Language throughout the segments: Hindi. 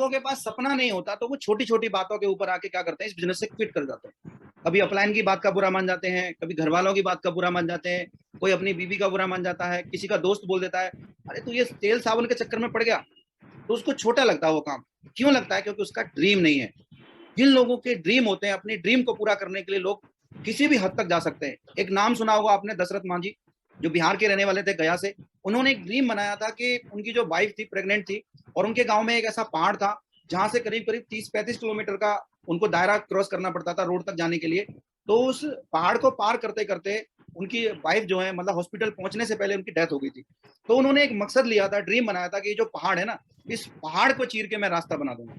लोगों के पास सपना नहीं होता तो वो छोटी छोटी बातों के ऊपर आके क्या करते हैं, इस बिजनेस से क्विट कर जाते हैं। कभी अपलाइन की बात का बुरा मान जाते हैं, कभी घर वालों की बात का बुरा मान जाते हैं, कोई अपनी बीवी का बुरा मान जाता है, किसी का दोस्त बोल देता है अरे तू ये तेल साबुन के चक्कर में पड़ गया, तो उसको छोटा लगता है वो काम। क्यों लगता है? क्योंकि उसका ड्रीम नहीं है। जिन लोगों के ड्रीम होते हैं, अपने ड्रीम को पूरा करने के लिए लोग किसी भी हद तक जा सकते हैं। एक नाम सुना होगा आपने, दशरथ मांझी, जो बिहार के रहने वाले थे, गया से। उन्होंने एक ड्रीम बनाया था कि उनकी जो वाइफ थी प्रेग्नेंट थी, और उनके गांव में एक ऐसा पहाड़ था जहां से करीब करीब 30-35 किलोमीटर का उनको दायरा क्रॉस करना पड़ता था रोड तक जाने के लिए। तो उस पहाड़ को पार करते करते उनकी वाइफ जो है, मतलब हॉस्पिटल पहुंचने से पहले उनकी डेथ हो गई थी। तो उन्होंने एक मकसद लिया था, ड्रीम बनाया था कि ये जो पहाड़ है ना, इस पहाड़ को चीर के मैं रास्ता बना दूंगा।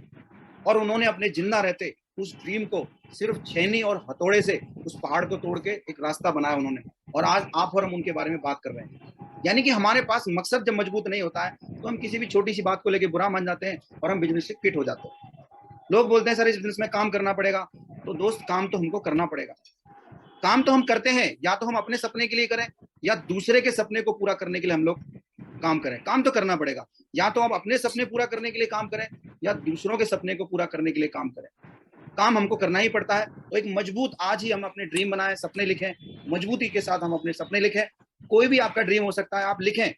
और उन्होंने अपने जिंदा रहते उस ड्रीम को सिर्फ छेनी और हथौड़े से उस पहाड़ को तोड़ के एक रास्ता बनाया उन्होंने। और आज आप और हम उनके बारे में बात कर रहे हैं। यानी कि हमारे पास मकसद जब मजबूत नहीं होता है तो हम किसी भी छोटी सी बात को लेकर बुरा मान जाते हैं और हम बिजनेस से क्विट हो जाते हैं। लोग बोलते हैं सर इस बिजनेस में काम करना पड़ेगा। तो दोस्त, काम तो हमको करना पड़ेगा। काम तो हम करते हैं, या तो हम अपने सपने के लिए करें या दूसरे के सपने को पूरा करने के लिए हम लोग काम करें। काम तो करना पड़ेगा, या तो हम अपने सपने पूरा करने के लिए काम करें या दूसरों के सपने को पूरा करने के लिए काम करें। काम हमको करना ही पड़ता है। तो एक मजबूत, आज ही हम अपने ड्रीम बनाएं, सपने लिखें, मजबूती के साथ हम अपने सपने लिखें। कोई भी आपका ड्रीम हो सकता है, आप लिखें।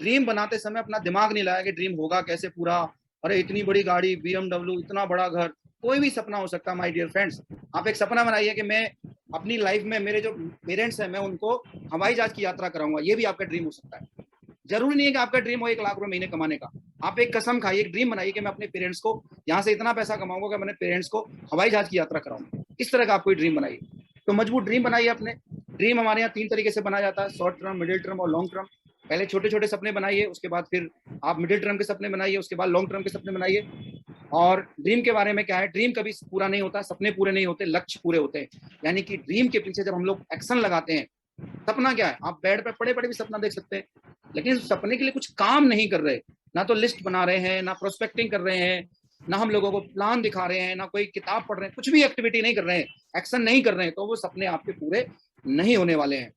ड्रीम बनाते समय अपना दिमाग नहीं लाया कि ड्रीम होगा कैसे पूरा, अरे इतनी बड़ी गाड़ी, BMW, इतना बड़ा घर। कोई भी सपना हो सकता है माय डियर फ्रेंड्स। आप एक सपना बनाइए कि मैं अपनी लाइफ में मेरे जो पेरेंट्स हैं, मैं उनको हवाई जहाज की यात्रा कराऊंगा। ये भी आपका ड्रीम हो सकता है। जरूरी नहीं है कि आपका ड्रीम हो 1 लाख रुपए महीने कमाने का। आप एक कसम खाइए, एक ड्रीम बनाइए कि मैं अपने पेरेंट्स को यहाँ से इतना पैसा कमाऊंगा कि मैंने पेरेंट्स को हवाई जहाज की यात्रा कराऊंगा। इस तरह का आप कोई ड्रीम बनाइए। तो मजबूत ड्रीम बनाइए अपने। ड्रीम हमारे यहाँ 3 तरीके से बनाया जाता है, शॉर्ट टर्म, मिडिल टर्म और लॉन्ग टर्म। पहले छोटे छोटे सपने बनाइए, उसके बाद फिर आप मिडिल टर्म के सपने बनाइए, उसके बाद लॉन्ग टर्म के सपने बनाइए। और ड्रीम के बारे में क्या है, ड्रीम कभी पूरा नहीं होता, सपने पूरे नहीं होते, लक्ष्य पूरे होते हैं। यानी कि ड्रीम के पीछे जब हम लोग एक्शन लगाते हैं, सपना क्या है, आप बेड पर पड़े पड़े भी सपना देख सकते हैं, लेकिन सपने के लिए कुछ काम नहीं कर रहे। ना तो लिस्ट बना रहे हैं, ना प्रोस्पेक्टिंग कर रहे हैं, ना हम लोगों को प्लान दिखा रहे हैं, ना कोई किताब पढ़ रहे हैं, कुछ भी एक्टिविटी नहीं कर रहे हैं, एक्शन नहीं कर रहे हैं, तो वो सपने आपके पूरे नहीं होने वाले हैं।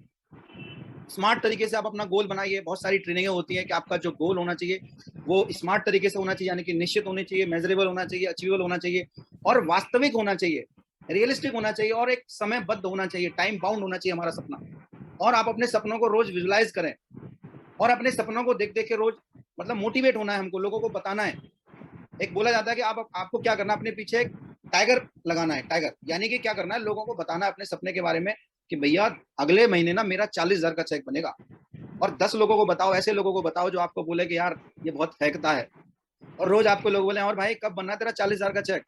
स्मार्ट तरीके से आप अपना गोल बनाइए। बहुत सारी ट्रेनिंगें होती हैं कि आपका जो गोल होना चाहिए वो स्मार्ट तरीके से होना चाहिए, यानी कि निश्चित होने चाहिए, मेजरेबल होना चाहिए, अचीवेबल होना चाहिए और वास्तविक होना चाहिए, रियलिस्टिक होना चाहिए और एक समयबद्ध होना चाहिए, टाइम बाउंड होना चाहिए हमारा सपना। और आप अपने सपनों को रोज विजुलाइज करें और अपने सपनों को देख देख के रोज, मतलब मोटिवेट होना है हमको, लोगों को बताना है। एक बोला जाता है कि आपको क्या करना है, अपने पीछे एक टाइगर लगाना है। टाइगर यानी कि क्या करना है, लोगों को बताना है अपने सपने के बारे में कि भैया अगले महीने ना मेरा 40,000 का चेक बनेगा। और 10 लोगों को बताओ, ऐसे लोगों को बताओ जो आपको बोले कि यार ये बहुत फेंकता है। और रोज आपको लोग बोले और भाई कब बनना है तेरा 40,000 का चेक।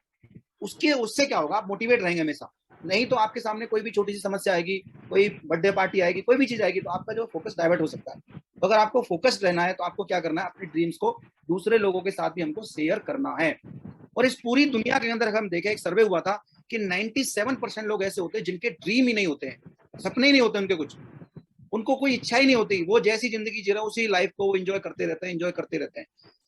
उसके उससे क्या होगा, आप मोटिवेट रहेंगे हमेशा। नहीं तो आपके सामने कोई भी छोटी सी समस्या आएगी, कोई बर्थडे पार्टी आएगी, कोई भी चीज आएगी, तो आपका जो फोकस डाइवर्ट हो सकता है। तो अगर आपको फोकस्ड रहना है तो आपको क्या करना है, अपने ड्रीम्स को दूसरे लोगों के साथ भी हमको शेयर करना है। और इस पूरी दुनिया के अंदर हम देखें, एक सर्वे हुआ था कि 97% लोग ऐसे होते हैं जिनके ड्रीम ही नहीं होते हैं, सपने ही नहीं होते उनके कुछ, उनको कोई इच्छा ही नहीं होती। वो जैसी जिंदगी जी रहे हैं उसी लाइफ को वो एंजॉय करते रहते हैं, एंजॉय करते रहते हैं।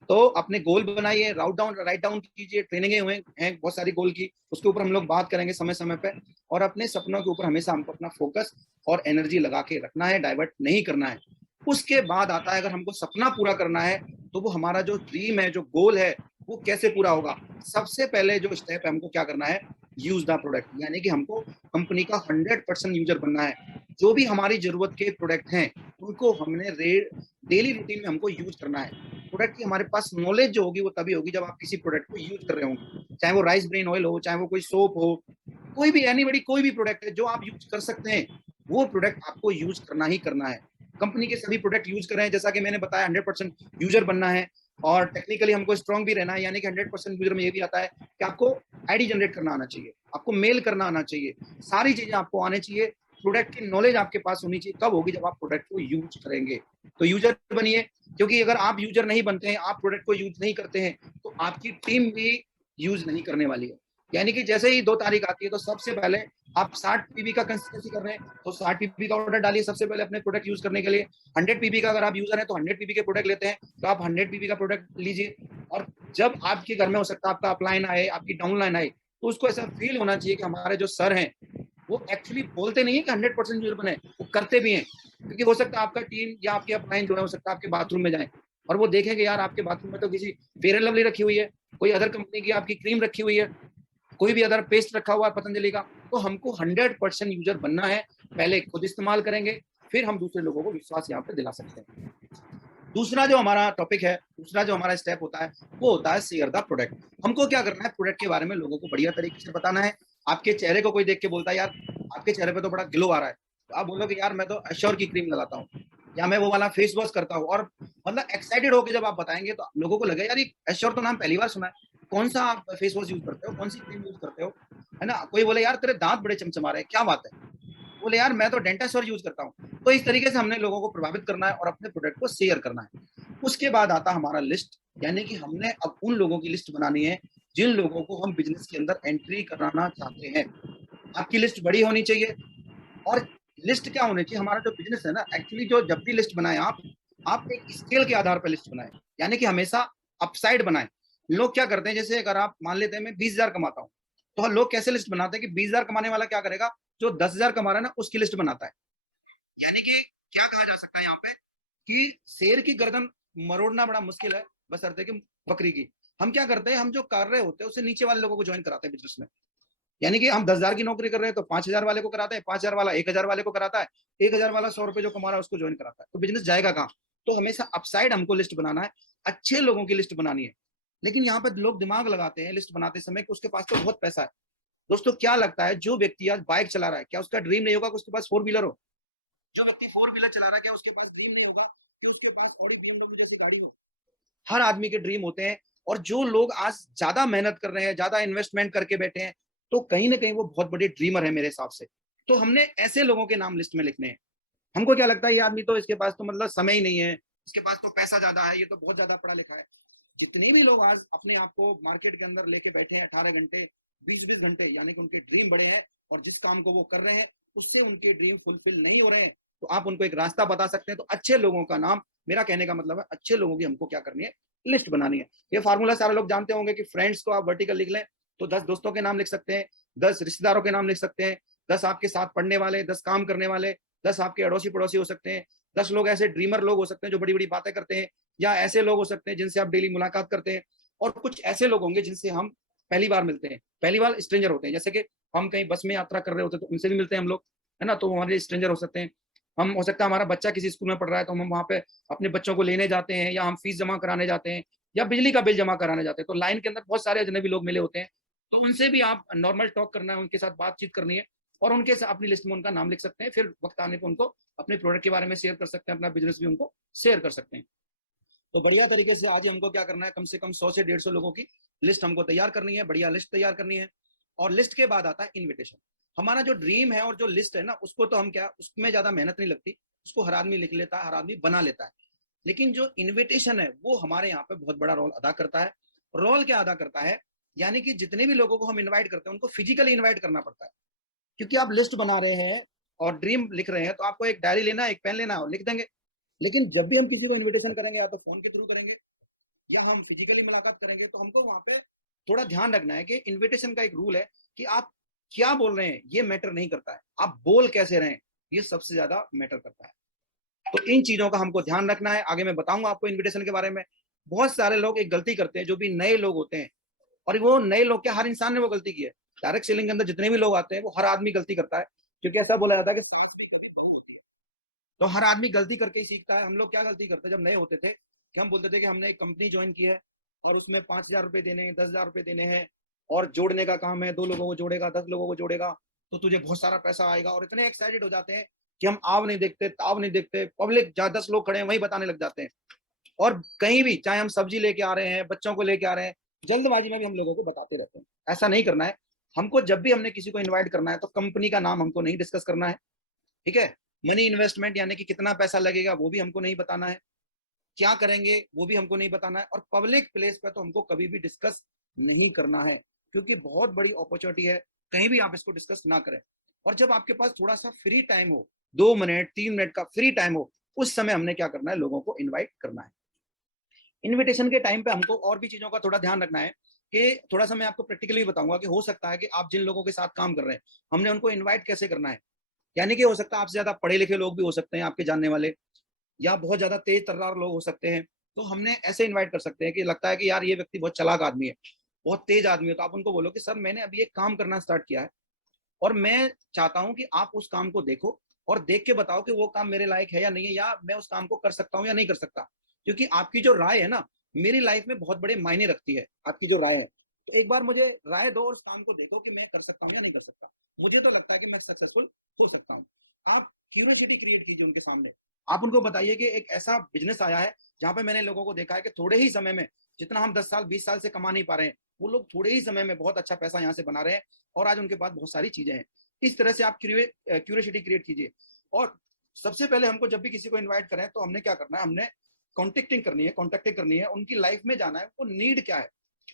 तो अपने गोल बनाइए, राइट डाउन कीजिए। ट्रेनिंगें हुए हैं बहुत सारी गोल की, उसके ऊपर हम लोग बात करेंगे समय समय पे। और अपने सपनों के ऊपर हमेशा हमको अपना फोकस और एनर्जी लगा के रखना है, डाइवर्ट नहीं करना है। उसके बाद आता है, अगर हमको सपना पूरा करना है तो वो हमारा जो ड्रीम है, जो गोल है, वो कैसे पूरा होगा। सबसे पहले जो स्टेप है, हमको क्या करना है, यूज द प्रोडक्ट। यानी कि हमको कंपनी का 100% यूजर बनना है। जो भी हमारी जरूरत के प्रोडक्ट हैं उनको हमने डेली रूटीन में हमको यूज करना है। प्रोडक्ट की हमारे पास नॉलेज जो होगी वो तभी होगी जब आप किसी प्रोडक्ट को यूज कर रहे होंगे, चाहे वो राइस ब्रेन ऑयल हो, चाहे वो कोई सोप हो, कोई भी एनीबडी, कोई भी प्रोडक्ट है जो आप यूज कर सकते हैं, वो प्रोडक्ट आपको यूज करना ही करना है। कंपनी के सभी प्रोडक्ट यूज करें, जैसा कि मैंने बताया 100% यूजर बनना है। और टेक्निकली हमको स्ट्रॉन्ग भी रहना है, यानी कि 100% यूजर में ये भी आता है कि आपको आईडी जनरेट करना आना चाहिए, आपको मेल करना आना चाहिए, सारी चीजें आपको आनी चाहिए। प्रोडक्ट की नॉलेज आपके पास होनी चाहिए। कब होगी, जब आप प्रोडक्ट को यूज करेंगे। तो यूजर बनिए, क्योंकि अगर आप यूजर नहीं बनते हैं, आप प्रोडक्ट को यूज नहीं करते हैं, तो आपकी टीम भी यूज नहीं करने वाली है। यानी कि जैसे ही 2 तारीख आती है तो सबसे पहले आप 60 पीबी का कंसिस्टेंसी कर रहे हैं तो 60 पीबी का ऑर्डर डालिए सबसे पहले अपने प्रोडक्ट यूज करने के लिए। 100 पीबी का अगर आप यूजर हैं तो 100 पीबी के प्रोडक्ट लेते हैं तो आप 100 पीबी का प्रोडक्ट लीजिए। और जब आपके घर में हो सकता है आपका अपलाइन आए, आपकी डाउनलाइन आए, तो उसको ऐसा फील होना चाहिए कि हमारे जो सर हैं वो एक्चुअली बोलते नहीं है कि 100% यूजर बने, वो करते भी हैं। क्योंकि हो सकता है आपका टीम या आपके अपलाइन जो है, हो सकता है आपके बाथरूम में जाए और वो देखेंगे यार आपके बाथरूम में तो किसी फेयर एंड लवली रखी हुई है, कोई अदर कंपनी की आपकी क्रीम रखी हुई है, कोई भी अदर पेस्ट रखा हुआ है पतंजलि का, तो हमको 100% यूजर बनना है। पहले खुद इस्तेमाल करेंगे, फिर हम दूसरे लोगों को विश्वास यहाँ पे दिला सकते हैं। दूसरा जो हमारा टॉपिक है, दूसरा जो हमारा स्टेप होता है, वो होता है शेयर द प्रोडक्ट। हमको क्या करना है, प्रोडक्ट के बारे में लोगों को बढ़िया तरीके से बताना है। आपके चेहरे को कोई देख के बोलता है यार आपके चेहरे पे तो बड़ा ग्लो आ रहा है, तो आप बोलोगे यार मैं तो एश्योर की क्रीम लगाता हूँ, या मैं वो वाला फेस वॉश करता हूँ, और मतलब एक्साइटेड होकर जब आप बताएंगे तो लोगों को लगे यार ये एश्योर तो नाम पहली बार सुना है, कौन सा आप फेस वॉश यूज करते हो, कौन सी क्रीम यूज करते हो, है ना। कोई बोले यार तेरे दांत बड़े चमचमा रहे हैं, क्या बात है, बोले यार मैं तो डेंटाश्योर यूज करता हूँ। तो इस तरीके से हमने लोगों को प्रभावित करना है और अपने प्रोडक्ट को शेयर करना है। उसके बाद आता हमारा लिस्ट, यानी कि हमने अब उन लोगों की लिस्ट बनानी है जिन लोगों को हम बिजनेस के अंदर एंट्री कराना चाहते हैं। आपकी लिस्ट बड़ी होनी चाहिए। और लिस्ट क्या होनी चाहिए, हमारा जो बिजनेस है ना, एक्चुअली जो जब भी लिस्ट बनाए आप एक स्केल के आधार पर लिस्ट बनाए, यानी कि हमेशा अपसाइड बनाए। लोग क्या करते हैं, जैसे अगर आप मान लेते हैं मैं 20,000 कमाता हूँ, तो लोग कैसे लिस्ट बनाते हैं कि 20,000 कमाने वाला क्या करेगा, जो 10,000 कमा रहा है ना उसकी लिस्ट बनाता है। यानी कि क्या कहा जा सकता है यहाँ पे कि शेर की गर्दन मरोड़ना बड़ा मुश्किल है, बशर्ते कि बकरी की। हम क्या करते हैं, हम जो कर रहे होते हैं उससे नीचे वाले लोगों को ज्वाइन कराते हैं बिजनेस में। यानी कि हम 10,000 की नौकरी कर रहे हैं तो 5,000 वाले को कराते हैं, 5,000 वाला 1,000 वाले को कराता है, 1,000 वाला 100 रुपए जो कमा रहा है उसको ज्वाइन कराता है, तो बिजनेस जाएगा कहाँ। तो हमेशा अपसाइड हमको लिस्ट बनाना है, अच्छे लोगों की लिस्ट बनानी है। लेकिन यहाँ पर लोग दिमाग लगाते हैं लिस्ट बनाते समय कि उसके पास तो बहुत पैसा है। दोस्तों क्या लगता है, जो व्यक्ति आज बाइक चला रहा है, क्या उसका ड्रीम नहीं होगा कि उसके पास 4 व्हीलर हो। जो व्यक्ति 4 व्हीलर चला रहा है, क्या उसके पास ड्रीम नहीं होगा कि उसके पास ऑडी बीएमडब्ल्यू जैसी गाड़ी हो। हर आदमी के ड्रीम होते हैं। और जो लोग आज ज्यादा मेहनत कर रहे हैं, ज्यादा इन्वेस्टमेंट करके बैठे हैं, तो कहीं ना कहीं वो बहुत बड़े ड्रीमर है मेरे हिसाब से। तो हमने ऐसे लोगों के नाम लिस्ट में लिखने हैं। हमको क्या लगता है, ये आदमी तो इसके पास तो मतलब समय ही नहीं है, इसके पास तो पैसा ज्यादा है, ये तो बहुत ज्यादा पढ़ा लिखा है। जितने भी लोग आज अपने आप को मार्केट के अंदर लेके बैठे हैं 18 घंटे, 20-20 घंटे, यानी कि उनके ड्रीम बड़े हैं और जिस काम को वो कर रहे हैं उससे उनके ड्रीम फुलफिल नहीं हो रहे हैं, तो आप उनको एक रास्ता बता सकते हैं। तो अच्छे लोगों का नाम, मेरा कहने का मतलब है अच्छे लोगों की हमको क्या करनी है, लिस्ट बनानी है। ये फार्मूला सारे लोग जानते होंगे कि फ्रेंड्स को आप वर्टिकल लिख लें तो 10 दोस्तों के नाम लिख सकते हैं, 10 रिश्तेदारों के नाम लिख सकते हैं, 10 आपके साथ पढ़ने वाले, 10 काम करने वाले, 10 आपके अड़ोसी पड़ोसी हो सकते हैं, 10 लोग ऐसे ड्रीमर लोग हो सकते हैं जो बड़ी बड़ी बातें करते हैं, या ऐसे लोग हो सकते हैं जिनसे आप डेली मुलाकात करते हैं, और कुछ ऐसे लोग होंगे जिनसे हम पहली बार मिलते हैं, पहली बार स्ट्रेंजर होते हैं। जैसे कि हम कहीं बस में यात्रा कर रहे होते हैं तो उनसे भी मिलते हैं हम लोग, है ना, तो वो हमारे स्ट्रेंजर हो सकते हैं। हम हो सकता है हमारा बच्चा किसी स्कूल में पढ़ रहा है तो हम वहाँ पे अपने बच्चों को लेने जाते हैं, या हम फीस जमा कराने जाते हैं, या बिजली का बिल जमा कराने जाते हैं, तो लाइन के अंदर बहुत सारे अजनबी लोग मिले होते हैं। तो उनसे भी आप नॉर्मल टॉक करना है, उनके साथ बातचीत करनी है, और उनके साथ अपनी लिस्ट में उनका नाम लिख सकते हैं। फिर वक्त आने पर उनको अपने प्रोडक्ट के बारे में शेयर कर सकते हैं, अपना बिजनेस भी उनको शेयर कर सकते हैं। तो बढ़िया तरीके से आज हमको क्या करना है, कम से कम 100 से 150 लोगों की लिस्ट हमको तैयार करनी है, बढ़िया लिस्ट तैयार करनी है। और लिस्ट के बाद आता है इनविटेशन। हमारा जो ड्रीम है और जो लिस्ट है ना, उसको तो हम क्या, उसमें ज्यादा मेहनत नहीं लगती, उसको हर आदमी लिख लेता है, हर आदमी बना लेता है। लेकिन जो इनविटेशन है वो हमारे यहाँ पे बहुत बड़ा रोल अदा करता है। रोल क्या अदा करता है, यानी कि जितने भी लोगों को हम इन्वाइट करते हैं उनको फिजिकली इन्वाइट करना पड़ता है। क्योंकि आप लिस्ट बना रहे हैं और ड्रीम लिख रहे हैं, तो आपको एक डायरी लेना है, एक पेन लेना है और लिख देंगे। लेकिन जब भी हम किसी को इन्विटेशन करेंगे, या तो फोन के थ्रू करेंगे या हम फिजिकली मुलाकात करेंगे, तो हमको वहां पे थोड़ा ध्यान रखना है कि इनविटेशन का एक रूल है कि आप क्या बोल रहे हैं ये मैटर नहीं करता है, आप बोल कैसे रहे हैं ये सबसे ज्यादा मैटर करता है। तो इन चीजों का हमको ध्यान रखना है। आगे मैं बताऊंगा आपको इनविटेशन के बारे में। बहुत सारे लोग एक गलती करते हैं, जो भी नए लोग होते हैं, और वो नए लोग क्या, हर इंसान ने वो गलती की है। डायरेक्ट सेलिंग के अंदर जितने भी लोग आते हैं वो हर आदमी गलती करता है, क्योंकि ऐसा बोला जाता है कि सास भी कभी बहू होती है। तो हर आदमी गलती करके ही सीखता है। हम लोग क्या गलती करते हैं जब नए होते थे, कि हम बोलते थे कि हमने एक कंपनी ज्वाइन की है और उसमें 5,000 रुपए देने हैं, 10,000 रुपए देने हैं, और जोड़ने का काम है, 2 लोगों को जोड़ेगा, 10 लोगों को जोड़ेगा, तो तुझे बहुत सारा पैसा आएगा। और इतने एक्साइटेड हो जाते हैं कि हम आव नहीं देखते, ताव नहीं देखते, पब्लिक जहाँ 10 लोग खड़े हैं वही बताने लग जाते हैं। और कहीं भी, चाहे हम सब्जी लेके आ रहे हैं, बच्चों को लेके आ रहे हैं, जल्दबाजी में भी हम लोगों को बताते रहते हैं। ऐसा नहीं करना है। हमको जब भी हमने किसी को इन्वाइट करना है तो कंपनी का नाम हमको नहीं डिस्कस करना है, ठीक है। मनी इन्वेस्टमेंट यानी कि कितना पैसा लगेगा वो भी हमको नहीं बताना है, क्या करेंगे वो भी हमको नहीं बताना है, और पब्लिक प्लेस पे तो हमको कभी भी डिस्कस नहीं करना है, क्योंकि बहुत बड़ी अपॉर्चुनिटी है, कहीं भी आप इसको डिस्कस ना करें। और जब आपके पास थोड़ा सा फ्री टाइम हो, 2 मिनट 3 मिनट का फ्री टाइम हो, उस समय हमने क्या करना है, लोगों को इन्वाइट करना है। इनविटेशन के टाइम पे हमको और भी चीजों का थोड़ा ध्यान रखना है, कि थोड़ा सा मैं आपको प्रैक्टिकली बताऊंगा कि हो सकता है कि आप जिन लोगों के साथ काम कर रहे हैं, हमने उनको इन्वाइट कैसे करना है। यानी कि हो सकता है आपसे ज्यादा पढ़े लिखे लोग भी हो सकते हैं आपके जानने वाले, या बहुत ज्यादा तेज तर्रार लोग हो सकते हैं। तो हमने ऐसे इन्वाइट कर सकते हैं कि लगता है कि यार ये व्यक्ति बहुत चालाक आदमी है, बहुत तेज आदमी हो, तो आप उनको बोलो कि सर मैंने अभी एक काम करना स्टार्ट किया है और मैं चाहता हूं कि आप उस काम को देखो और देख के बताओ कि वो काम मेरे लायक है या नहीं है, या मैं उस काम को कर सकता हूं या नहीं कर सकता। क्योंकि आपकी जो राय है ना, मेरी लाइफ में बहुत बड़े मायने रखती है, आपकी जो राय है। तो एक बार मुझे राय दो और उस काम को देखो कि मैं कर सकता हूँ या नहीं कर सकता। मुझे तो लगता है कि मैं सक्सेसफुल हो सकता हूँ। आप क्यूरियोसिटी क्रिएट कीजिए उनके सामने। आप उनको बताइए कि एक ऐसा बिजनेस आया है जहां पे मैंने लोगों को देखा है कि थोड़े ही समय में, जितना हम 10 साल 20 साल से कमा नहीं पा रहे हैं, वो लोग थोड़े ही समय में बहुत अच्छा पैसा यहाँ से बना रहे हैं और आज उनके पास बहुत सारी चीजें हैं। इस तरह से आप क्यूरियोसिटी क्रिएट कीजिए। और सबसे पहले हमको जब भी किसी को इन्वाइट करें तो हमने क्या करना है, हमने कॉन्टेक्टिंग करनी है, उनकी लाइफ में जाना है, वो नीड क्या है।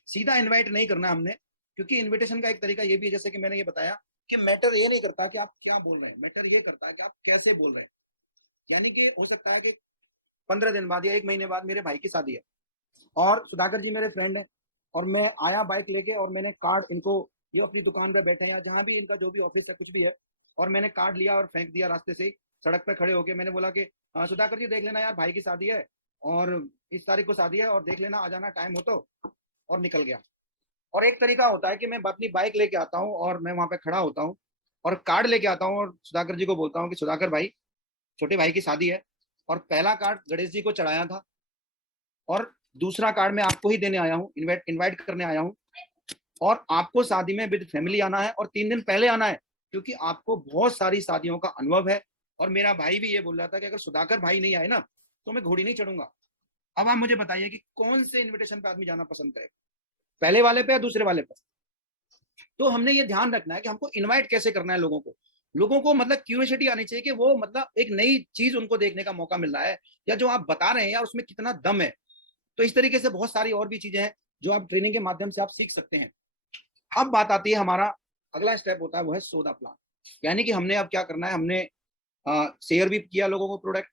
सीधा इन्वाइट नहीं करना हमने, क्योंकि इन्विटेशन का एक तरीका ये भी है, जैसे कि मैंने ये बताया कि मैटर ये नहीं करता कि आप क्या बोल रहे हैं, मैटर ये करता है कि आप कैसे बोल रहे हैं। यानी कि हो सकता है कि 15 दिन बाद या 1 महीने बाद मेरे भाई की शादी है और सुधाकर जी मेरे फ्रेंड है, और मैं आया बाइक लेके और मैंने कार्ड इनको, ये अपनी दुकान पे बैठे हैं या जहां भी इनका जो भी ऑफिस है कुछ भी है, और मैंने कार्ड लिया और फेंक दिया रास्ते से ही, सड़क पे खड़े होके मैंने बोला कि सुधाकर जी देख लेना यार, भाई की शादी है और इस तारीख को शादी है और देख लेना, आ जाना टाइम हो तो, और निकल गया। और एक तरीका होता है कि मैं अपनी बाइक लेके आता हूँ और मैं वहां पे खड़ा होता हूँ और कार्ड लेके आता हूँ और सुधाकर जी को बोलता हूँ कि सुधाकर भाई, छोटे भाई की शादी है और पहला कार्ड गणेश जी को चढ़ाया था और दूसरा कार्ड मैं आपको ही देने आया हूँ, इनवाइट करने आया हूँ, और आपको शादी में विद फैमिली आना है और 3 दिन पहले आना है, क्योंकि आपको बहुत सारी शादियों का अनुभव है। और मेरा भाई भी ये बोल रहा था कि अगर सुधाकर भाई नहीं आए ना तो मैं घोड़ी नहीं चढ़ूंगा। अब आप मुझे बताइए कि कौन से इन्विटेशन पे आदमी जाना पसंद करे, पहले वाले पे या दूसरे वाले पे। तो हमने ये ध्यान रखना है कि हमको इनवाइट कैसे करना है लोगों को। लोगों को मतलब क्यूरियोसिटी आनी चाहिए कि वो मतलब एक नई चीज उनको देखने का मौका मिल रहा है, या जो आप बता रहे हैं यार उसमें कितना दम है। तो इस तरीके से बहुत सारी और भी चीजें हैं जो आप ट्रेनिंग के माध्यम से आप सीख सकते हैं। अब बात आती है, हमारा अगला स्टेप होता है वो है सौदा प्लान। यानी कि हमने अब क्या करना है, हमने शेयर भी किया लोगों को प्रोडक्ट,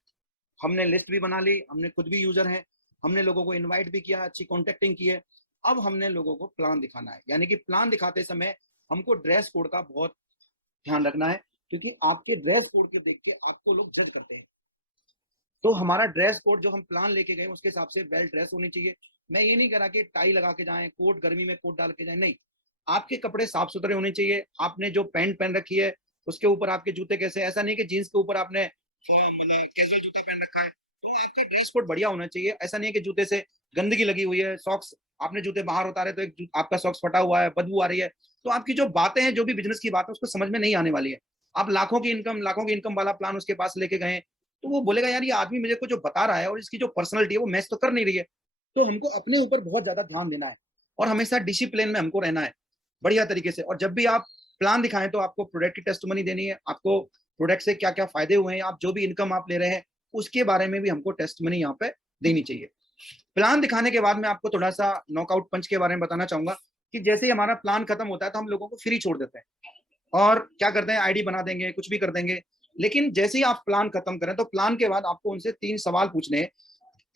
हमने लिस्ट भी बना ली, हमने खुद भी यूजर हैं, हमने लोगों को इनवाइट भी किया, अच्छी कॉन्टेक्टिंग की है। अब हमने लोगों को प्लान दिखाना है। यानी कि प्लान दिखाते समय हमको ड्रेस कोड का बहुत ध्यान रखना है, क्योंकि आपके ड्रेस कोड के देख के आपको लोग जज करते हैं। तो हमारा ड्रेस कोड जो हम प्लान लेके गए उसके हिसाब से वेल ड्रेस होनी चाहिए। मैं ये नहीं करा कि टाई लगा के जाएं, कोट गर्मी में कोट डाल के जाएं, नहीं। आपके कपड़े साफ सुथरे होने चाहिए। आपने जो पैंट पहन रखी है उसके ऊपर आपके जूते कैसे, ऐसा नहीं कि जीन्स के ऊपर आपने मतलब कैजुअल जूता पहन रखा है। तो आपका ड्रेस कोड बढ़िया होना चाहिए। ऐसा नहीं है कि जूते से गंदगी लगी हुई है, सॉक्स आपने जूते बाहर उतारे तो एक आपका सॉक्स फटा हुआ है, बदबू आ रही है। तो आपकी जो बातें हैं, जो भी बिजनेस की बात है, उसको समझ में नहीं आने वाली है। आप लाखों की इनकम वाला प्लान उसके पास लेके गए, तो वो बोलेगा यार ये आदमी मुझे को जो बता रहा है और इसकी जो पर्सनैलिटी है वो मैच तो कर नहीं रही है। तो हमको अपने ऊपर बहुत ज्यादा ध्यान देना है और हमेशा डिसिप्लिन में हमको रहना है बढ़िया तरीके से। और जब भी आप प्लान दिखाएं तो आपको प्रोडक्ट की टेस्टमनी देनी है, आपको प्रोडक्ट से क्या क्या फायदे हुए हैं, आप जो भी इनकम आप ले रहे हैं उसके बारे में भी हमको टेस्टमनी यहाँ पे देनी चाहिए। प्लान दिखाने के बाद मैं आपको थोड़ा सा नॉकआउट पंच के बारे में बताना चाहूंगा कि जैसे ही हमारा प्लान खत्म होता है तो हम लोगों को फ्री छोड़ देते हैं और क्या करते हैं, आईडी बना देंगे, कुछ भी कर देंगे। लेकिन जैसे ही आप प्लान खत्म करें तो प्लान के बाद आपको उनसे 3 सवाल पूछने हैं।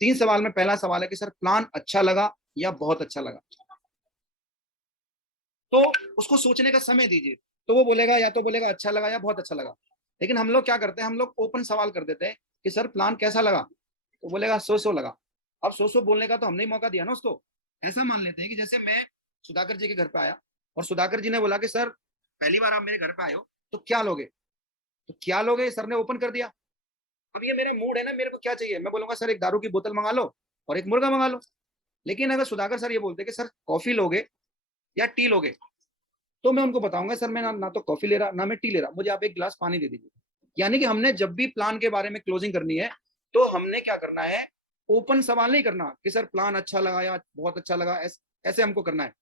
3 सवाल में पहला सवाल है कि सर प्लान अच्छा लगा या बहुत अच्छा लगा। तो उसको सोचने का समय दीजिए। तो वो बोलेगा, या तो बोलेगा अच्छा लगा या बहुत अच्छा लगा। लेकिन हम लोग क्या करते हैं, हम लोग ओपन सवाल कर देते हैं कि सर प्लान कैसा लगा, तो बोलेगा सो लगा। अब सो बोलने का तो हमने ही मौका दिया ना उसको। ऐसा मान लेते हैं कि जैसे मैं सुधाकर जी के घर पे आया और सुधाकर जी ने बोला कि सर पहली बार आप मेरे घर पे आए हो तो क्या लोगे। तो क्या लोगे सर ने ओपन कर दिया। अब ये मेरा मूड है ना, मेरे को क्या चाहिए, मैं बोलूंगा सर एक दारू की बोतल मंगा लो और एक मुर्गा मंगा लो। लेकिन अगर सुधाकर सर ये बोलते कि सर कॉफी लोगे या टी लोगे, तो मैं उनको बताऊंगा सर मैं ना तो कॉफी ले रहा ना मैं टी ले रहा, मुझे आप एक गिलास पानी दे दीजिए। यानी कि हमने जब भी प्लान के बारे में क्लोजिंग करनी है तो हमने क्या करना है, ओपन सवाल नहीं करना कि सर प्लान अच्छा लगा या बहुत अच्छा लगा, ऐसे हमको करना है।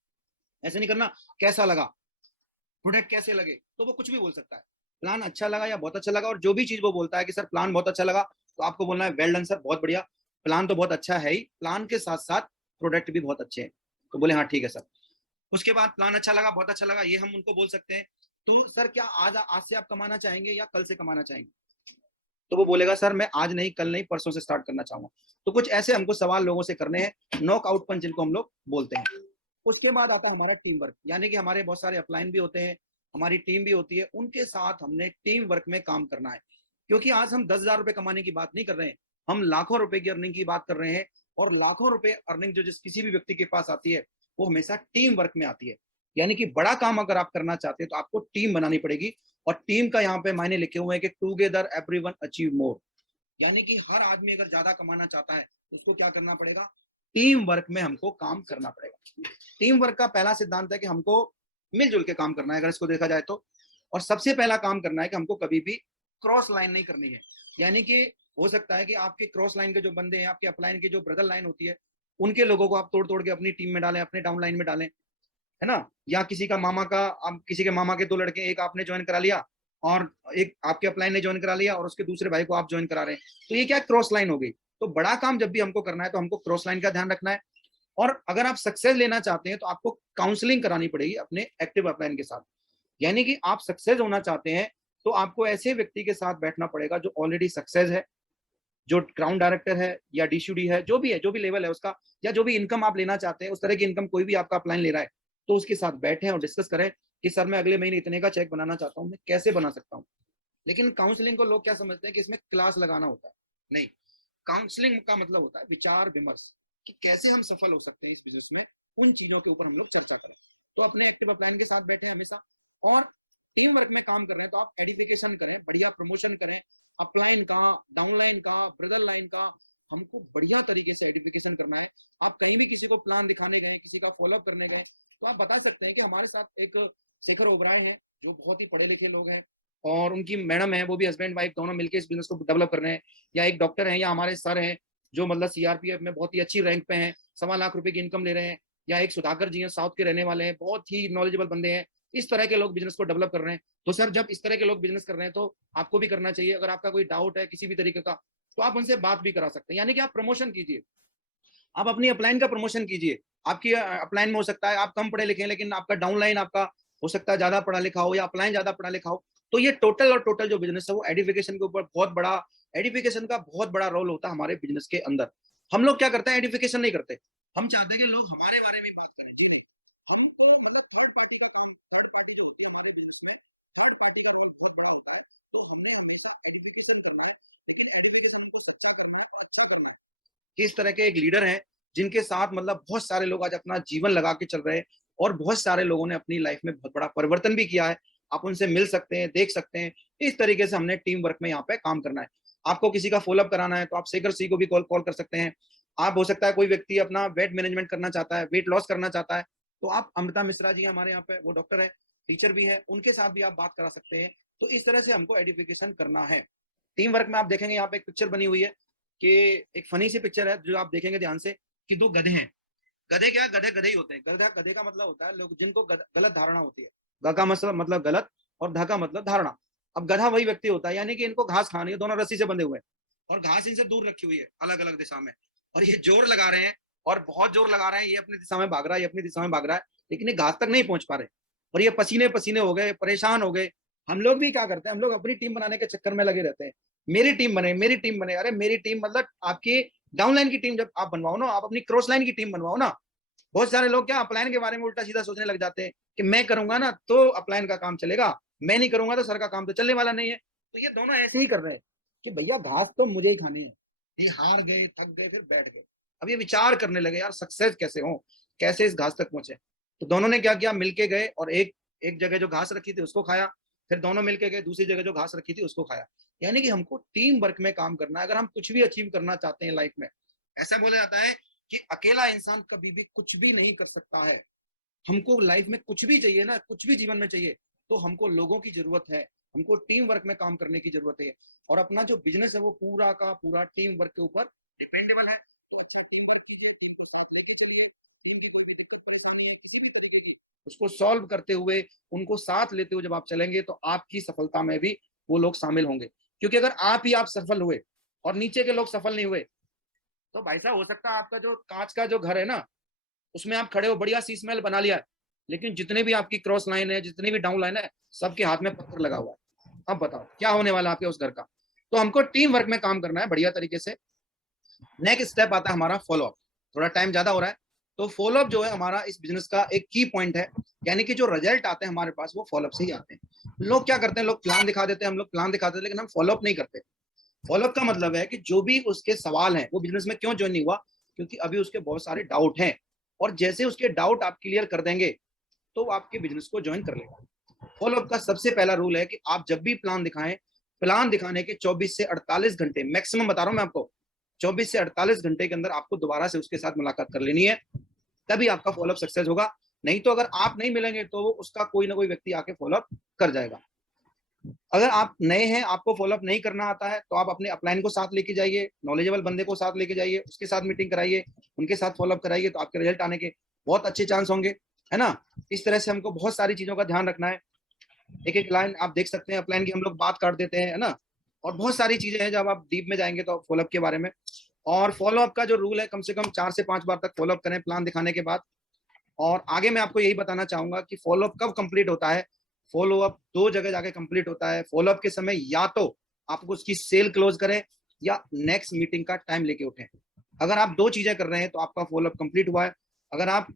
ऐसे नहीं करना कैसा लगा, प्रोडक्ट कैसे लगे, तो वो कुछ भी बोल सकता है। प्लान अच्छा लगा या बहुत अच्छा लगा, और जो भी चीज वो बोलता है कि सर प्लान बहुत अच्छा लगा, तो आपको बोलना है वेल डन सर, बहुत बढ़िया। प्लान तो बहुत अच्छा है ही, प्लान के साथ साथ प्रोडक्ट भी बहुत अच्छे हैं। तो बोले हाँ ठीक है सर। उसके बाद प्लान अच्छा लगा बहुत अच्छा लगा ये हम उनको बोल सकते हैं। तो सर क्या आज आज से आप कमाना चाहेंगे या कल से कमाना चाहेंगे। तो वो बोलेगा सर मैं आज नहीं कल नहीं परसों से स्टार्ट करना चाहूंगा। तो कुछ ऐसे हमको सवाल लोगों से करने हैं, नॉक आउट पंच जिनको हम लोग बोलते हैं। उसके बाद आता है हमारा टीम वर्क। यानी कि हमारे बहुत सारे अपलाइन भी होते हैं, हमारी टीम भी होती है, उनके साथ हमने टीम वर्क में काम करना है। क्योंकि आज हम 10,000 रुपए कमाने की बात नहीं कर रहे हैं, हम लाखों रुपए की अर्निंग की बात कर रहे हैं। और लाखों रुपए अर्निंग जो जिस किसी भी व्यक्ति के पास आती है वो हमेशा टीम वर्क में आती है। यानी कि बड़ा काम अगर आप करना चाहते हैं तो आपको टीम बनानी पड़ेगी, और टीम का यहाँ पे मायने लिखे हुए हैं कि टुगेदर एवरीवन अचीव मोर। यानी कि हर आदमी अगर ज्यादा कमाना चाहता है तो उसको क्या करना पड़ेगा, टीम वर्क में हमको काम करना पड़ेगा। टीम वर्क का पहला सिद्धांत है कि हमको मिलजुल के काम करना है, अगर इसको देखा जाए तो। और सबसे पहला काम करना है कि हमको कभी भी क्रॉस लाइन नहीं करनी है। यानी कि हो सकता है कि आपके क्रॉस लाइन के जो बंदे हैं, आपके अपलाइन की जो ब्रदर लाइन होती है, उनके लोगों को आप तोड़ तोड़ के अपनी टीम में डालें, अपने डाउन लाइन में डालें, है ना। या किसी का मामा का, आप किसी के मामा के 2 लड़के, एक आपने ज्वाइन करा लिया और एक आपके अपलाइन ने ज्वाइन करा लिया और उसके दूसरे भाई को आप ज्वाइन करा रहे हैं, तो ये क्या क्रॉस लाइन हो गई। तो बड़ा काम जब भी हमको करना है तो हमको क्रॉस लाइन का ध्यान रखना है। और अगर आप सक्सेस लेना चाहते हैं तो आपको काउंसलिंग करानी पड़ेगी अपने एक्टिव अपलाइन के साथ। यानी कि आप सक्सेस होना चाहते हैं तो आपको ऐसे व्यक्ति के साथ बैठना पड़ेगा जो ऑलरेडी सक्सेस है, जो क्राउन डायरेक्टर है या डीसीडी है, जो भी है, जो भी लेवल है उसका, या जो भी इनकम आप लेना चाहते हैं, उस तरह की इनकम कोई भी आपका अपलाइन ले रहा है, तो उसके साथ बैठें और डिस्कस करें कि सर मैं अगले महीने इतने का चेक बनाना चाहता हूँ, मैं कैसे बना सकता हूँ। लेकिन काउंसलिंग को लोग क्या समझते हैं कि इसमें क्लास लगाना होता है। नहीं, काउंसलिंग का मतलब होता है विचार विमर्श, कि कैसे हम सफल हो सकते हैं इस बिजनेस में, उन चीजों के ऊपर हम लोग चर्चा करें। तो अपने एक्टिव अपलाइन के साथ बैठे हमेशा, और टीम वर्क में काम कर रहे हैं तो आप एडिफिकेशन करें, बढ़िया प्रमोशन करें, अपलाइन का, डाउनलाइन का, ब्रदर लाइन का, हमको बढ़िया तरीके से एडिफिकेशन करना है। आप कहीं भी किसी को प्लान दिखाने गए, किसी का फॉलोअप करने गए, तो आप बता सकते हैं कि हमारे साथ एक शेखर ओबराय हैं जो बहुत ही पढ़े लिखे लोग हैं, और उनकी मैडम है, वो भी हस्बैंड वाइफ दोनों मिलकर इस बिजनेस को डेवलप कर रहे हैं। या एक डॉक्टर है, या हमारे सर हैं जो मतलब सीआरपीएफ में बहुत ही अच्छी रैंक पे हैं, 1.25 लाख रुपए की इनकम ले रहे हैं। या एक सुधाकर जी हैं, साउथ के रहने वाले हैं, बहुत ही नॉलेजेबल बंदे हैं। इस तरह के लोग बिजनेस को डेवलप कर रहे हैं। तो सर जब इस तरह के लोग बिजनेस कर रहे हैं तो आपको भी करना चाहिए। अगर आपका कोई डाउट है किसी भी तरीके का तो आप उनसे बात भी करा सकते हैं। यानी कि आप प्रमोशन कीजिए, आप अपनी अपलाइन का प्रमोशन कीजिए। आपकी अपलाइन में हो सकता है आप कम पढ़े लिखे हैं, लेकिन आपका डाउनलाइन आपका हो सकता है ज्यादा पढ़ा लिखा हो, या अपलाइन ज्यादा पढ़ा लिखा हो। तो ये टोटल और टोटल जो बिजनेस है वो एडिफिकेशन के ऊपर बहुत बड़ा, एडिफिकेशन का बहुत बड़ा रोल होता है हमारे बिजनेस के अंदर। हम लोग क्या करते हैं, एडिफिकेशन नहीं करते, हम चाहते हैं कि लोग हमारे बारे में बात करें। जी नहीं, हमको मतलब थर्ड पार्टी का काम, थर्ड पार्टी जो होती है हमारे बिजनेस में, थर्ड पार्टी का रोल बहुत बड़ा होता है। तो हमें हमेशा एडिफिकेशन करना है, लेकिन एडिफिकेशन को सच्चा करना है और अच्छा करना है। इस तरह के एक लीडर हैं जिनके साथ मतलब बहुत सारे लोग आज अपना जीवन लगा के चल रहे हैं, और बहुत सारे लोगों ने अपनी लाइफ में बहुत बड़ा परिवर्तन भी किया है। आप उनसे मिल सकते हैं, देख सकते हैं। इस तरीके से हमने टीम वर्क में यहाँ पे काम करना है। आपको किसी का फॉलोअप कराना है तो आप शेखर सी को भी कॉल कॉल कर सकते हैं। आप हो सकता है कोई व्यक्ति अपना वेट मैनेजमेंट करना चाहता है, वेट लॉस करना चाहता है, तो आप अमृता मिश्रा जी हमारे यहाँ पे, वो डॉक्टर है, टीचर भी है, उनके साथ भी आप बात करा सकते हैं। तो इस तरह से हमको एडिफिकेशन करना है। टीम वर्क में आप देखेंगे यहाँ पे एक पिक्चर बनी हुई है कि एक फनी सी पिक्चर है जो आप देखेंगे ध्यान से, कि 2 गधे हैं। गधे क्या, गधे गधे ही होते हैं। गधा, गधे का मतलब होता है लोग जिनको गलत धारणा होती है। ग का मतलब गलत, और ध का मतलब धारणा। अब गधा वही व्यक्ति होता है, यानी कि इनको घास खानी है, दोनों रस्सी से बंधे हुए हैं और घास इनसे दूर रखी हुई है अलग अलग दिशा में, और ये जोर लगा रहे हैं, और बहुत जोर लगा रहे हैं। ये अपनी दिशा में भाग रहा है, ये अपनी दिशा में भाग रहा है, लेकिन ये घास तक नहीं पहुंच पा रहे, और ये पसीने पसीने हो गए, परेशान हो गए। हम लोग भी क्या करते हैं, हम लोग अपनी टीम बनाने के चक्कर में लगे रहते हैं। मेरी टीम बने, मेरी टीम बने। अरे मेरी टीम मतलब आपकी डाउनलाइन की टीम जब आप बनवाओ ना, आप अपनी क्रॉस लाइन की टीम बनवाओ ना। बहुत सारे लोग क्या अपलाइन के बारे में उल्टा सीधा सोचने लग जाते हैं कि मैं करूंगा ना तो अपलाइन का काम चलेगा, मैं नहीं करूंगा तो सर का काम तो चलने वाला नहीं है। तो ये दोनों ऐसे ही कर रहे हैं कि भैया घास तो मुझे ही खानी है। ये हार गए, थक गए, फिर बैठ गए। अब ये विचार करने लगे यार सक्सेस कैसे हो, कैसे इस घास तक पहुंचे। तो दोनों ने क्या किया, मिलके गए और एक एक जगह जो घास रखी थी उसको खाया, फिर दोनों मिलके गए दूसरी जगह जो घास रखी थी उसको खाया। यानी कि हमको टीम वर्क में काम करना है अगर हम कुछ भी अचीव करना चाहते हैं लाइफ में। ऐसा बोला जाता है कि अकेला इंसान कभी भी कुछ भी नहीं कर सकता है। हमको लाइफ में कुछ भी चाहिए ना, कुछ भी जीवन में चाहिए, तो हमको लोगों की जरूरत है, हमको टीम वर्क में काम करने की जरूरत है। और अपना जो बिजनेस है वो पूरा का पूरा टीम वर्क के ऊपर डिपेंडेबल है। तो अच्छा टीम वर्क कीजिए, टीम को साथ लेके चलिए। टीम की कोई भी दिक्कत परेशानी है किसी भी तरीके की, उसको सॉल्व करते हुए, उनको साथ लेते हुए जब आप चलेंगे तो आपकी सफलता में भी वो लोग शामिल होंगे। क्योंकि अगर आप ही आप सफल हुए और नीचे के लोग सफल नहीं हुए, तो भाई साहब हो सकता है आपका जो कांच का जो घर है ना, उसमें आप खड़े हो, बढ़िया शीश महल बना लिया है, लेकिन जितने भी आपकी क्रॉस लाइन है, जितनी भी डाउन लाइन है, सबके हाथ में पत्थर लगा हुआ है। अब बताओ क्या होने वाला आपके उस घर का। तो हमको टीम वर्क में काम करना है बढ़िया तरीके से। नेक्स्ट स्टेप आता है हमारा फॉलोअप। थोड़ा टाइम ज्यादा हो रहा है, तो फॉलोअप जो है हमारा इस बिजनेस का एक की पॉइंट है। यानी कि जो रिजल्ट आते हैं हमारे पास वो फॉलोअप से ही आते हैं। लोग क्या करते हैं, लोग प्लान दिखा देते हैं, हम लोग प्लान दिखाते हैं, लेकिन हम फॉलोअप नहीं करते। फॉलोअप का मतलब है कि जो भी उसके सवाल हैं, वो बिजनेस में क्यों ज्वाइन नहीं हुआ, क्योंकि अभी उसके बहुत सारे डाउट हैं। और जैसे उसके डाउट आप क्लियर कर देंगे तो वो आपके बिजनेस को ज्वाइन कर लेगा। फॉलोअप का सबसे पहला रूल है कि आप जब भी प्लान दिखाएं, प्लान दिखाने के 24 से 48 घंटे मैक्सिमम बता रहा हूं मैं आपको, 24 से 48 घंटे के अंदर आपको दोबारा से उसके साथ मुलाकात कर लेनी है, तभी आपका फॉलोअप सक्सेस होगा। नहीं तो अगर आप नहीं मिलेंगे तो उसका कोई ना कोई व्यक्ति आके फॉलोअप कर जाएगा। अगर आप नए हैं, आपको फॉलोअप नहीं करना आता है, तो आप अपने अपलाइन को साथ लेके जाइए, नॉलेजेबल बंदे को साथ लेके जाइए, उसके साथ मीटिंग कराइए, उनके साथ फॉलोअप कराइए, तो आपके रिजल्ट आने के बहुत अच्छे चांस होंगे, है ना। इस तरह से हमको बहुत सारी चीजों का ध्यान रखना है। एक एक लाइन आप देख सकते हैं अपलाइन की, हम लोग बात काट देते हैं, है ना। और बहुत सारी चीजें हैं, जब आप डीप में जाएंगे तो फॉलोअप के बारे में। और फॉलोअप का जो रूल है, कम से कम 4 से 5 बार तक फॉलोअप करें प्लान दिखाने के बाद। और आगे मैं आपको यही बताना चाहूंगा कि फॉलोअप कब कंप्लीट होता है। फॉलोअप 2 जगह जाके कंप्लीट होता है। फॉलोअप के समय या तो आपको उसकी सेल क्लोज करें या नेक्स्ट मीटिंग का टाइम लेके उठें। अगर आप 2 चीजें कर रहे हैं तो आपका फॉलोअप कंप्लीट हुआ है। अगर आप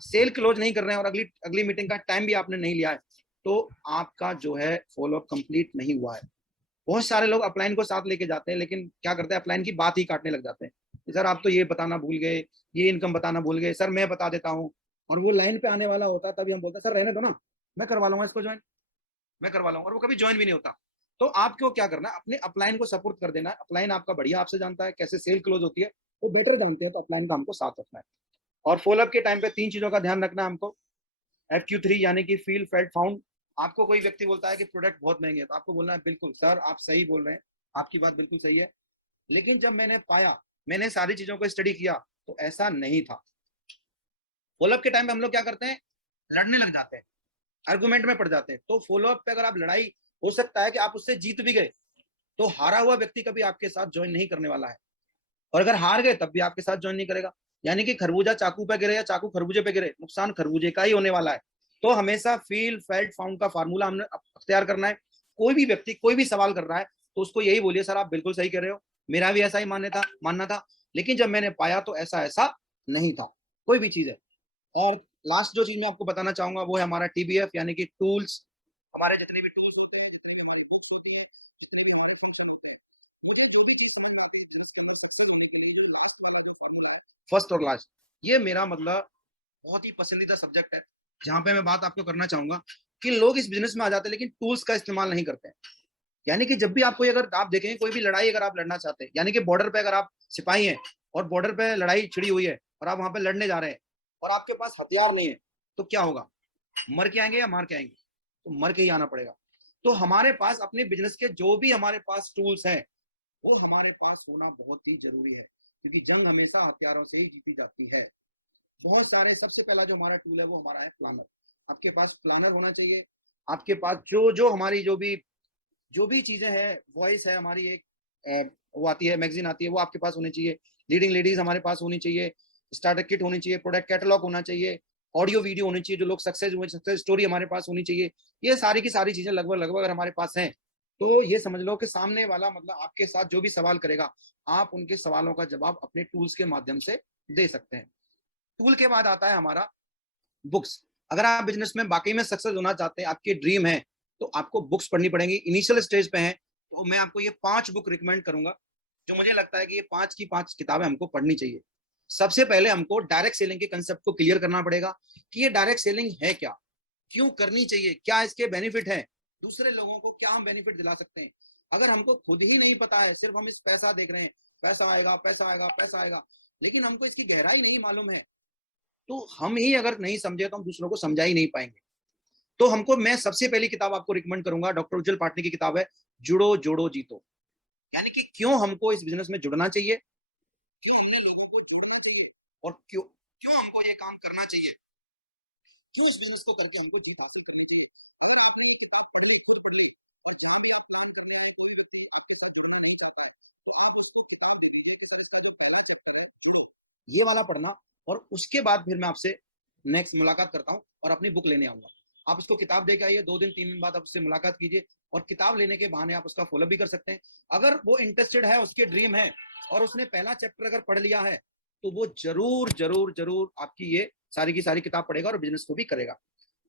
सेल क्लोज नहीं कर रहे हैं और अगली अगली मीटिंग का टाइम भी आपने नहीं लिया है, तो आपका जो है फॉलोअप कंप्लीट नहीं हुआ है। बहुत सारे लोग अपलाइन को साथ लेके जाते हैं, लेकिन क्या करते हैं, अपलाइन की बात ही काटने लग जाते हैं। सर आप तो ये बताना भूल गए, ये इनकम बताना भूल गए, सर मैं बता देता हूँ। और वो लाइन पे आने वाला होता है, तभी हम बोलते हैं सर रहने दो ना, मैं करवा लूंगा इसको ज्वाइन, मैं करवा लूंगा, और वो कभी ज्वाइन भी नहीं होता। तो आपको क्या करना है, अपने अपलाइन को सपोर्ट कर देना है। अपलाइन आपका बढ़िया आपसे जानता है कैसे सेल क्लोज होती है, वो बेटर जानते हैं, तो अपलाइन का हमको साथ रखना है। और फॉलोअप के टाइम पे 3 चीजों का ध्यान रखना है हमको। FQ3 यानी कि फील फेल्ट फाउंड। आपको कोई व्यक्ति बोलता है कि प्रोडक्ट बहुत महंगे है, तो आपको बोलना है बिल्कुल सर आप सही बोल रहे हैं, आपकी बात बिल्कुल सही है, लेकिन जब मैंने पाया, मैंने सारी चीजों को स्टडी किया, तो ऐसा नहीं था। फॉलोअप के टाइम पे हम लोग क्या करते हैं, लड़ने लग जाते हैं, आर्गुमेंट में पड़ जाते हैं। तो फॉलोअप पे अगर आप लड़ाई, हो सकता है कि आप उससे जीत भी गए, तो हारा हुआ व्यक्ति कभी आपके साथ ज्वाइन नहीं करने वाला है। और अगर हार गए तब भी आपके साथ ज्वाइन नहीं करेगा। यानी कि खरबूजा चाकू पे गिरे या चाकू खरबूजे पे गिरे, नुकसान खरबूजे का ही होने वाला है। तो हमेशा फील फेल्ट फाउंड का फार्मूला हमने अख्तियार करना है। कोई भी व्यक्ति कोई भी सवाल कर रहा है तो उसको यही बोलिए सर आप बिल्कुल सही कर रहे हो, मेरा भी ऐसा ही मानना था, लेकिन जब मैंने पाया तो ऐसा ऐसा नहीं था। कोई भी चीज है। और लास्ट जो चीज मैं आपको बताना चाहूंगा वो है हमारा TBF यानी कि टूल्स। हमारे जितने भी टूल्स होते हैं, जितनी भी हमारी बुक्स होती है, जितने भी हमारे फंक्शन होते हैं, मुझे जो भी चीज समझ में आती है बिजनेस करना सक्सेस होने के लिए, जो लास्ट वाला जो फॉर्मूला है, फर्स्ट और लास्ट, ये मेरा मतलब बहुत ही पसंदीदा सब्जेक्ट है। जहां पे मैं बात आपको करना चाहूंगा कि लोग इस बिजनेस में आ जाते हैं लेकिन टूल्स का इस्तेमाल नहीं करते हैं। यानी कि जब भी आपको, अगर आप देखें कोई भी लड़ाई अगर आप लड़ना चाहते हैं, यानी कि बॉर्डर पे अगर आप सिपाही हैं और बॉर्डर पे लड़ाई छिड़ी हुई है और आप वहां पे लड़ने जा रहे हैं और आपके पास हथियार नहीं है, तो क्या होगा, मर के आएंगे या मार के आएंगे, तो मर के ही आना पड़ेगा। तो हमारे पास अपने बिजनेस के जो भी हमारे पास टूल्स हैं वो हमारे पास होना बहुत ही जरूरी है, क्योंकि जंग हमेशा हथियारों से ही जीती जाती है। बहुत सारे, सबसे पहला जो हमारा टूल है वो हमारा है प्लानर। आपके पास प्लानर होना चाहिए। आपके पास जो जो हमारी जो भी चीजें हैं, वॉइस है हमारी, एक वो आती है, मैगजीन आती है, वो आपके पास होनी चाहिए। लीडिंग लेडीज हमारे पास होनी चाहिए। स्टार्टर किट होनी चाहिए। प्रोडक्ट कैटलॉग होना चाहिए। ऑडियो वीडियो होनी चाहिए, जो लोग सक्सेस हुए, सक्सेस स्टोरी हमारे पास होनी चाहिए। ये सारी की सारी चीजें लगभग लगभग अगर हमारे पास हैं, तो ये समझ लो कि सामने वाला, मतलब आपके साथ जो भी सवाल करेगा, आप उनके सवालों का जवाब अपने टूल्स के माध्यम से दे सकते हैं। टूल के बाद आता है हमारा बुक्स। अगर आप बिजनेस में वाकई में सक्सेस होना चाहते हैं, आपकी ड्रीम है, तो आपको बुक्स पढ़नी पड़ेंगी। इनिशियल स्टेज पे हैं तो मैं आपको ये 5 बुक रिकमेंड करूंगा, जो मुझे लगता है कि ये 5 की 5 किताबें हमको पढ़नी चाहिए। सबसे पहले हमको डायरेक्ट सेलिंग के कंसेप्ट को क्लियर करना पड़ेगा कि ये डायरेक्ट सेलिंग है क्या, क्यों करनी चाहिए, क्या इसके बेनिफिट है, दूसरे लोगों को क्या हम बेनिफिट दिला सकते हैं। अगर हमको खुद ही नहीं पता है, सिर्फ हम इस पैसा देख रहे हैं, पैसा आएगा पैसा आएगा पैसा आएगा, लेकिन हमको इसकी गहराई नहीं मालूम है, तो हम ही अगर नहीं समझे तो हम दूसरों को समझा ही नहीं पाएंगे। तो हमको, मैं सबसे पहली किताब आपको रिकमेंड करूंगा, डॉक्टर उज्जवल पाटनी की किताब है जुड़ो जोड़ो जीतो। यानी कि क्यों हमको इस बिजनेस में जुड़ना चाहिए, क्यों हमें लोगों को जोड़ना चाहिए, और क्यों क्यों हमको ये काम करना चाहिए, क्यों इस बिजनेस को करके हमको जीत हासिल करनी चाहिए। ये वाला पढ़ना, और उसके बाद फिर मैं आपसे नेक्स्ट मुलाकात करता हूँ और अपनी बुक लेने आऊंगा। आप उसको किताब दे के आइए, 2 दिन 3 दिन बाद आप उससे मुलाकात कीजिए, और किताब लेने के बहाने आप उसका फॉलो भी कर सकते हैं। अगर वो इंटरेस्टेड है, उसके ड्रीम है, और उसने पहला चैप्टर अगर पढ़ लिया है, तो वो जरूर जरूर जरूर आपकी ये सारी की सारी किताब पढ़ेगा और बिजनेस को भी करेगा।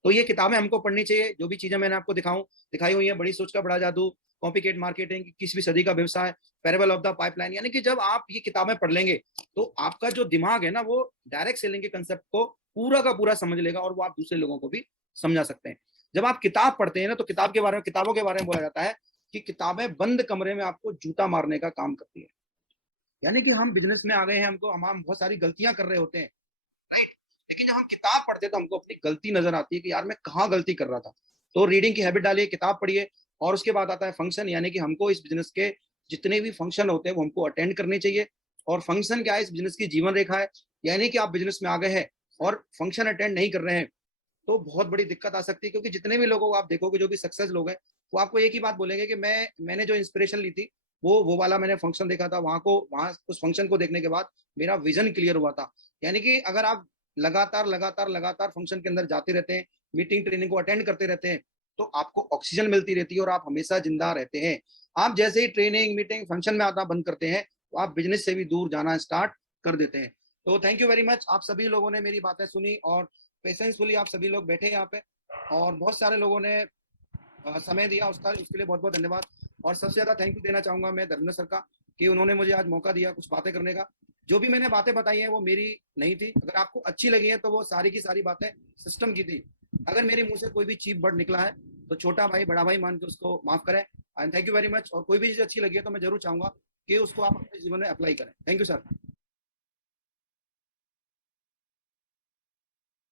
तो ये किताबें हमको पढ़नी चाहिए। जो भी चीजें मैंने आपको दिखाई हुई है, बड़ी सोच का बड़ा जादू, कॉपीकेट मार्केटिंग, किस भी सदी का व्यवसाय, पैरेबल ऑफ द पाइपलाइन, यानी कि जब आप ये किताबें पढ़ लेंगे तो आपका जो दिमाग है ना वो डायरेक्ट सेलिंग के कंसेप्ट को पूरा का पूरा समझ लेगा और वो आप दूसरे लोगों को भी समझा सकते हैं। जब आप किताब पढ़ते हैं ना तो किताबों के बारे में बोला जाता है कि किताबें बंद कमरे में आपको जूता मारने का काम करती है। यानी कि हम बिजनेस में आ गए हैं, हम बहुत सारी गलतियां कर रहे होते हैं, राइट, लेकिन जब हम किताब पढ़ते हैं तो हमको अपनी गलती नजर आती है कि यार मैं कहाँ गलती कर रहा था। तो रीडिंग की हैबिट डालिए, किताब पढ़िए। और उसके बाद आता है फंक्शन, यानी कि हमको इस बिजनेस के जितने भी फंक्शन होते हैं वो हमको अटेंड करने चाहिए। और फंक्शन क्या है, इस बिजनेस की जीवन रेखा है। यानी कि आप बिजनेस में आ गए हैं और फंक्शन अटेंड नहीं कर रहे हैं तो बहुत बड़ी दिक्कत आ सकती है, क्योंकि जितने भी लोगों को आप देखोगे जो भी सक्सेस लोग हैं वो आपको एक ही बात बोलेंगे कि मैंने जो इंस्पिरेशन ली थी वो वाला मैंने फंक्शन देखा था, वहां उस फंक्शन को देखने के बाद मेरा विजन क्लियर हुआ था। यानी कि अगर आप लगातार लगातार लगातार फंक्शन के अंदर जाते रहते हैं, मीटिंग ट्रेनिंग को अटेंड करते रहते हैं, तो आपको ऑक्सीजन मिलती रहती है और आप हमेशा जिंदा रहते हैं। आप जैसे ही ट्रेनिंग मीटिंग फंक्शन में आता बंद करते हैं तो आप बिजनेस से भी दूर जाना स्टार्ट कर देते हैं। तो थैंक यू वेरी मच, आप सभी लोगों ने मेरी बातें सुनी और पेशेंसफुली आप सभी लोग बैठे यहाँ पे, और बहुत सारे लोगों ने समय दिया, उसके लिए बहुत बहुत धन्यवाद। और सबसे ज्यादा थैंक यू देना चाहूंगा मैं धर्मेंद्र सर का, कि उन्होंने मुझे आज मौका दिया कुछ बातें करने का। जो भी मैंने बातें बताई हैं वो मेरी नहीं थी, अगर आपको अच्छी लगी है तो वो सारी की सारी बातें सिस्टम की थी। अगर मेरे मुंह से कोई भी चीप वर्ड निकला है तो छोटा भाई बड़ा भाई मान के उसको माफ करें। And thank you very much. और कोई भी चीज अच्छी लगी है तो मैं जरूर चाहूंगा कि उसको आप अपने जीवन में अप्लाई करें। Thank you sir.